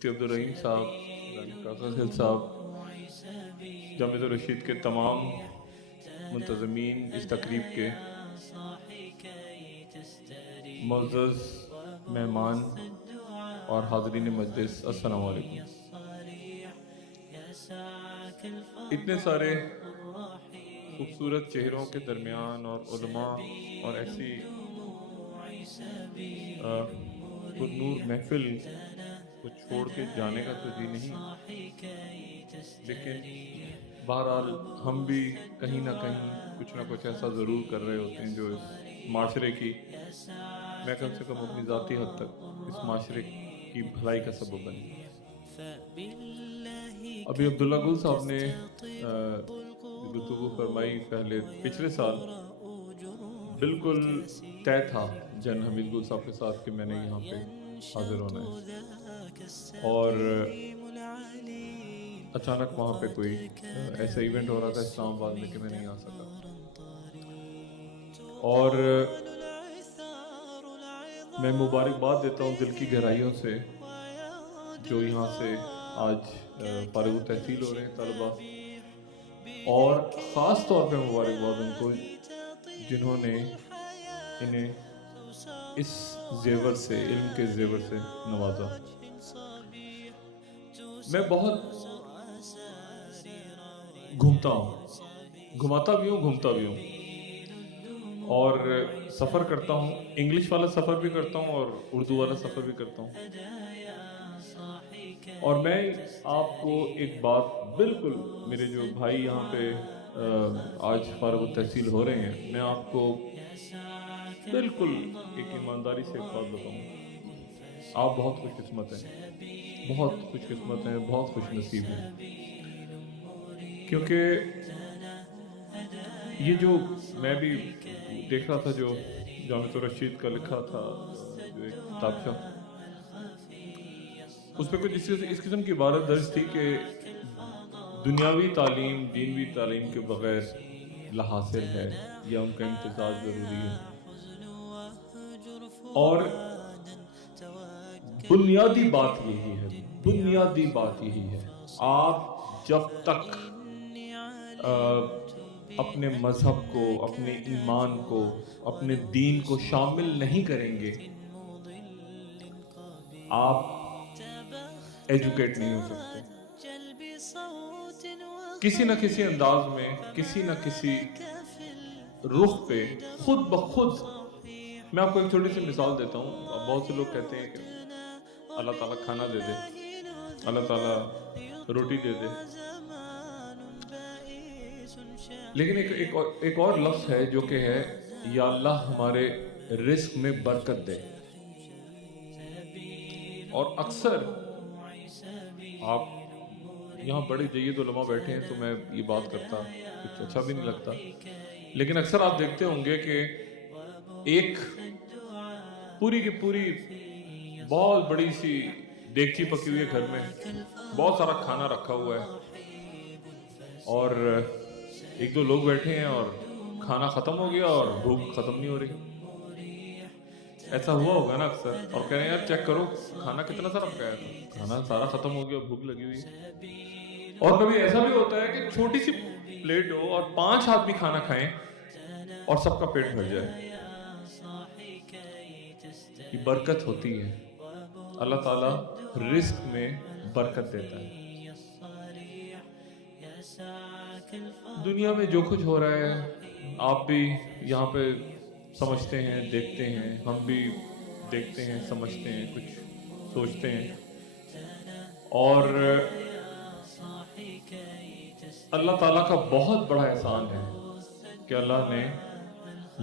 मुफ्ती अब्दुल रहीम साहब, रानी काका खिल साहब, जामिया रशीद के तमाम मुंतज़मीन इस तकरीब के, मुअज़्ज़ज़ मेहमान और हाज़रीन मजलिस, अस्सलामु अलैकुम। इतने सारे खूबसूरत चेहरों के दरमियान और उलमा और ऐसी पुरनूर महफिल को छोड़ के जाने का तो जी नहीं, लेकिन बहरहाल हम भी कहीं ना कहीं कुछ ना कुछ ऐसा ज़रूर कर रहे होते हैं जो इस माशरे की, मैं कम से कम अपनी ज़ाती हद तक इस माशरे की भलाई का सबब बने। अभी अब्दुल्ला गुल साहब ने जो गुफ्तगू फरमाई पहले पिछले साल, बिल्कुल तय था जन हमीद गुल साहब के साथ कि मैंने यहाँ पे हाजिर होना है, और अचानक वहाँ पे कोई ऐसा इवेंट हो रहा था इस्लामाबाद में कि मैं नहीं आ सका। और मैं मुबारकबाद देता हूँ दिल की गहराइयों से जो यहाँ से आज फारिग तहसील हो रहे हैं तलबा, और ख़ास तौर पे मुबारकबाद उनको जिन्होंने इन्हें इस जेवर से, इल्म के जेवर से नवाजा। मैं बहुत घूमता हूँ, घुमाता भी हूँ, घूमता भी हूँ, और सफ़र करता हूँ। इंग्लिश वाला सफ़र भी करता हूँ और उर्दू वाला सफ़र भी करता हूँ। और मैं आपको एक बात, बिल्कुल मेरे जो भाई यहाँ पे आज फारिग तहसील हो रहे हैं, मैं आपको बिल्कुल एक ईमानदारी से एक बात बताऊँ, आप बहुत खुशकिस्मत हैं, बहुत खुशकिस्मत हैं, बहुत खुश नसीब हैं, क्योंकि ये जो मैं भी देख रहा था, जो जामिया रशीद का लिखा था जो एक किताबचा, उसमें कुछ इस किस्म की इबारत दर्ज थी कि दुनियावी तालीम दीनवी तालीम के बगैर लाहासिल है या उनका इम्तिज़ाज ज़रूरी है। और बुनियादी बात यही है, बुनियादी बात यही है, आप जब तक अपने मज़हब को, अपने ईमान को, अपने दीन को शामिल नहीं करेंगे, आप एजुकेट नहीं हो सकते। किसी न किसी अंदाज में, किसी न किसी रुख पे, खुद ब खुद। मैं आपको एक छोटी सी मिसाल देता हूँ। बहुत से लोग कहते हैं कि अल्लाह ताला खाना दे दे, अल्लाह ताला रोटी दे दे, लेकिन एक और लफ्ज़ है जो कि है, या अल्लाह हमारे रिस्क में बरकत दे। और अक्सर आप यहाँ बड़े जय्यद उलमा बैठे हैं तो मैं ये बात करता कुछ अच्छा भी नहीं लगता, लेकिन अक्सर आप देखते होंगे कि एक पूरी की पूरी बहुत बड़ी सी देगची पकी हुई है घर में, बहुत सारा खाना रखा हुआ है, और एक दो लोग बैठे हैं और खाना खत्म हो गया और भूख खत्म नहीं हो रही। ऐसा हुआ होगा ना अक्सर, और कह रहे हैं यार चेक करो खाना कितना सारा पकाया था, खाना सारा खत्म हो गया, भूख लगी हुई है। और कभी ऐसा भी होता है कि छोटी सी प्लेट हो और 5 आदमी खाना खाएं और सबका पेट भर जाए। ये बरकत होती है, अल्लाह ताला रिस्क में बरकत देता है। दुनिया में जो कुछ हो रहा है आप भी यहाँ पे समझते हैं, देखते हैं, हम भी देखते हैं, समझते हैं, कुछ सोचते हैं, और अल्लाह ताला का बहुत बड़ा एहसान है कि अल्लाह ने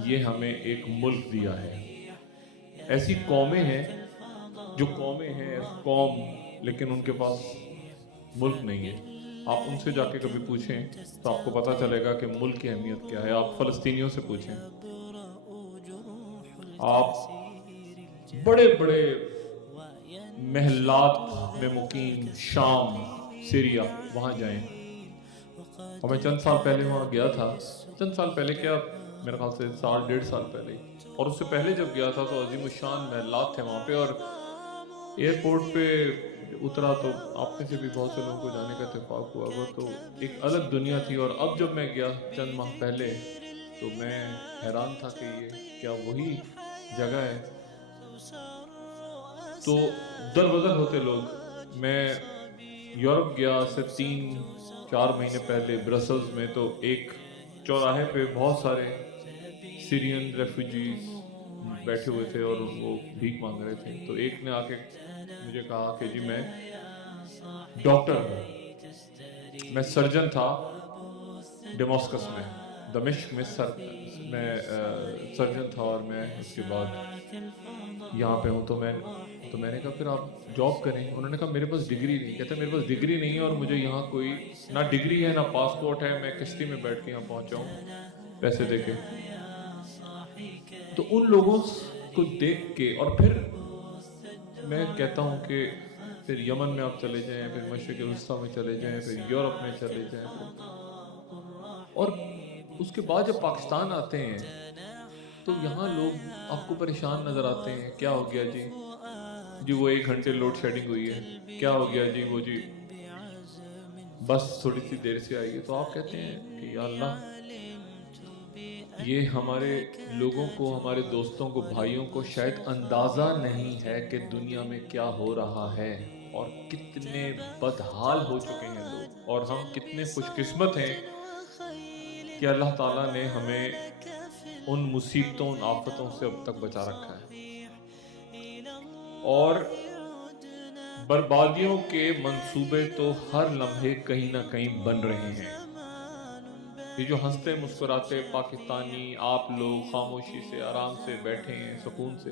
ये हमें एक मुल्क दिया है। ऐसी कौमें हैं जो कौमें हैं कौम, लेकिन उनके पास मुल्क नहीं है। आप उनसे जाके कभी पूछें तो आपको पता चलेगा कि मुल्क की अहमियत क्या है। आप फ़लस्तीनियों से पूछें, आप बड़े बड़े महलात में मुकीम शाम, सीरिया, वहाँ जाएं। और मैं चंद साल पहले वहाँ गया था, चंद साल पहले क्या, मेरे ख्याल से साल डेढ़ साल पहले, और उससे पहले जब गया था तो अजीम शान महलात थे वहाँ पे, और एयरपोर्ट पे उतरा तो आप में से भी बहुत से लोगों को जाने का इत्तेफाक हुआ। वो तो एक अलग दुनिया थी, और अब जब मैं गया चंद माह पहले तो मैं हैरान था कि ये क्या वही जगह है। तो दर-बदर होते लोग। मैं यूरोप गया से 3-4 महीने पहले ब्रसल्स में, तो एक चौराहे पे बहुत सारे सीरियन रेफ्यूजीज बैठे हुए थे और वो भीख मांग रहे थे। तो एक ने आके मुझे कहा कि जी मैं डॉक्टर हूँ, मैं सर्जन था डेमास्कस में, दमिश्क में मैं सर्जन था, और मैं उसके बाद यहाँ पे हूँ। तो मैंने कहा फिर आप जॉब करें। उन्होंने कहा मेरे पास डिग्री नहीं। कहते मेरे पास डिग्री नहीं है, और मुझे यहाँ कोई ना डिग्री है ना पासपोर्ट है, मैं किश्ती में बैठ के यहाँ पहुँचा हूँ पैसे देके। तो उन लोगों को देख के, और फिर मैं कहता हूँ कि फिर यमन में आप चले जाएं, फिर मशरिक़ वस्ता में चले जाएं, फिर यूरोप में चले जाएं, और उसके बाद जब पाकिस्तान आते हैं तो यहाँ लोग आपको परेशान नजर आते हैं। क्या हो गया जी? जी वो 1 घंटे लोड शेडिंग हुई है। क्या हो गया जी? वो जी बस थोड़ी सी देर से आई है। तो आप कहते हैं कि या अल्लाह, ये हमारे लोगों को, हमारे दोस्तों को, भाइयों को शायद अंदाजा नहीं है कि दुनिया में क्या हो रहा है, और कितने बदहाल हो चुके हैं लोग, और हम कितने खुशकिस्मत हैं कि अल्लाह ताला ने हमें उन मुसीबतों, उन आफतों से अब तक बचा रखा है। और बर्बादियों के मंसूबे तो हर लम्हे कहीं ना कहीं बन रहे हैं। ये जो हंसते मुस्कुराते पाकिस्तानी आप लोग खामोशी से आराम से बैठे हैं सुकून से,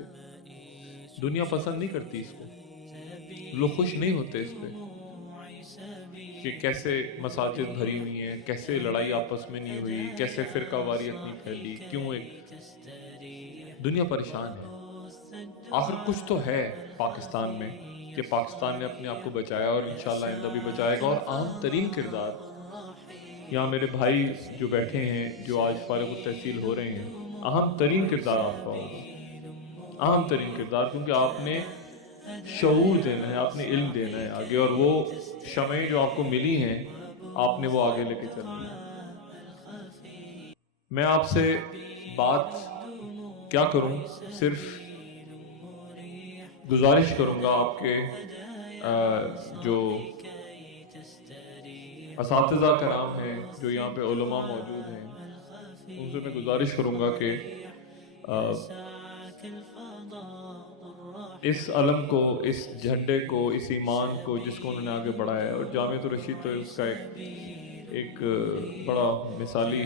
दुनिया पसंद नहीं करती इसको। लोग खुश नहीं होते इस पे कि कैसे मसाजिद भरी हुई हैं, कैसे लड़ाई आपस में नहीं हुई, कैसे फिरकावारियत नहीं फैली, क्यों एक दुनिया परेशान है। आखिर कुछ तो है पाकिस्तान में कि पाकिस्तान ने अपने आप को बचाया, और इंशाल्लाह आइंदा भी बचाएगा। और अहम तरीन किरदार यहाँ मेरे भाई जो बैठे हैं, जो आज फारिग तहसील हो रहे हैं, अहम तरीन किरदार आपका होगा। अहम तरीन किरदार, क्योंकि आपने शऊर देना है, आपने इल्म देना है आगे, और वो शमएं जो आपको मिली हैं आपने वो आगे लेके चलनी है। मैं आपसे बात क्या करूं, सिर्फ गुजारिश करूंगा आपके जो असातिज़ा कराम हैं, जो यहाँ पे उलमा मौजूद हैं, उनसे मैं गुजारिश करूंगा कि इस अलम को, इस झंडे को, इस ईमान को जिसको उन्होंने आगे बढ़ाया है, और जामियतुर रशीद तो उसका एक बड़ा मिसाली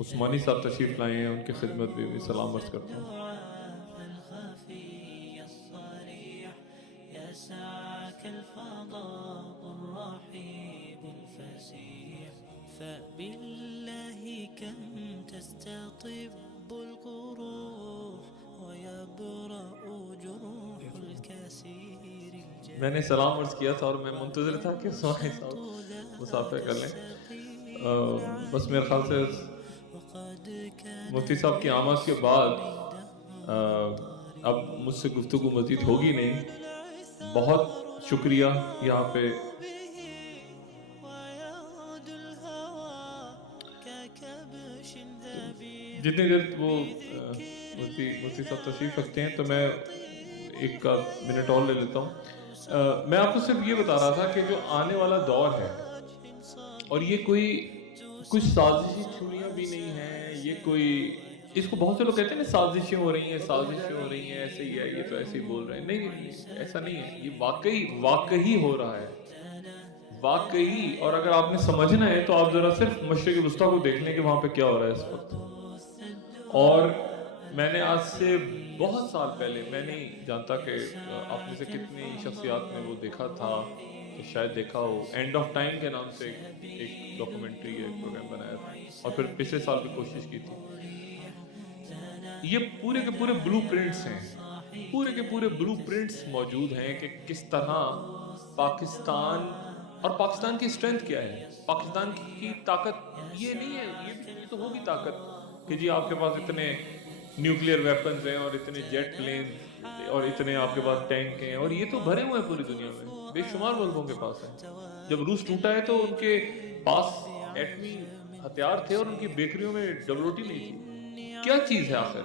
उस्मानी साहब तशरीफ लाए हैं, उनकी खिदमत भी सलाम अर्ज करता हूँ। मैंने सलाम अर्ज किया था, और मैं मुंतज़िर था कि उस्मानी साहब मुसाफिर कर लें। बस मेरे ख्याल से मुफ्ती साहब की आमद के बाद अब मुझसे गुफ्तगू मज़ीद होगी नहीं। बहुत शुक्रिया। यहाँ पे जितनी देर वो मुफ्ती साहब तशरीफ रखते हैं, तो मैं एक का मिनट और ले लेता हूँ। मैं आपको सिर्फ ये बता रहा था कि जो आने वाला दौर है, और ये कोई कुछ साजिशी छुड़ियाँ भी नहीं है, ये कोई, इसको बहुत से लोग कहते हैं ना साजिशें हो रही हैं, साजिशें हो रही हैं, ऐसे ही है, ये तो ऐसे ही बोल रहे हैं। नहीं, ऐसा नहीं है, ये वाकई वाकई हो रहा है, वाकई। और अगर आपने समझना है तो आप जरा सिर्फ मशरिक़ वस्ता को देख लें कि वहाँ पे क्या हो रहा है इस वक्त। और मैंने आज से बहुत साल पहले, मैं नहीं जानता कि आप में से कितनी शख्सियात ने वो देखा था, तो शायद देखा हो, एंड ऑफ टाइम के नाम से एक डॉक्यूमेंट्री, एक प्रोग्राम बनाया था, और फिर पिछले साल भी कोशिश की थी। ये पूरे के पूरे ब्लूप्रिंट्स हैं, पूरे के पूरे ब्लूप्रिंट्स मौजूद हैं कि किस तरह पाकिस्तान, और पाकिस्तान की स्ट्रेंथ क्या है, पाकिस्तान की ताकत ये नहीं है, ये तो होगी ताकत कि जी आपके पास इतने न्यूक्लियर वेपन्स हैं और इतने जेट प्लेन اور اتنے آپ کے پاس ٹینک ہیں، اور یہ تو بھرے ہوئے ہیں پوری دنیا میں، بے شمار ملکوں کے پاس ہیں۔ جب روس ٹوٹا ہے تو ان کے پاس ایٹمی ہتھیار تھے اور ان کی بیکریوں میں ڈبل روٹی نہیں تھی۔ کیا چیز ہے آخر؟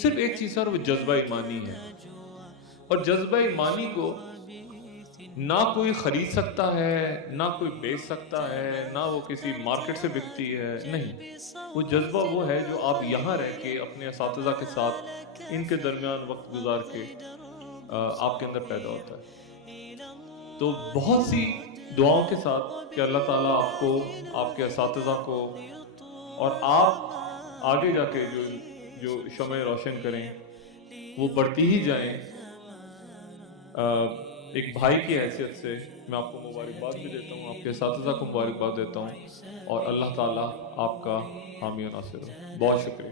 صرف ایک چیز ہے، اور وہ جذبہ ایمانی ہے۔ اور جذبہ ایمانی کو نہ کوئی خرید سکتا ہے، نہ کوئی بیچ سکتا ہے، نہ وہ کسی مارکیٹ سے بکتی ہے، نہیں۔ وہ جذبہ وہ ہے جو آپ یہاں رہ کے اپنے اساتذہ کے ساتھ ان کے درمیان وقت گزار کے آپ کے اندر پیدا ہوتا ہے۔ تو بہت سی دعاؤں کے ساتھ کہ اللہ تعالیٰ آپ کو، آپ کے اساتذہ کو، اور آپ آگے جا کے جو شمع روشن کریں وہ بڑھتی ہی جائیں۔ ایک بھائی کی حیثیت سے میں آپ کو مبارکباد بھی دیتا ہوں، آپ کے اساتذہ کو مبارکباد دیتا ہوں، اور اللہ تعالیٰ آپ کا حامی و ناصر ہو۔ بہت شکریہ۔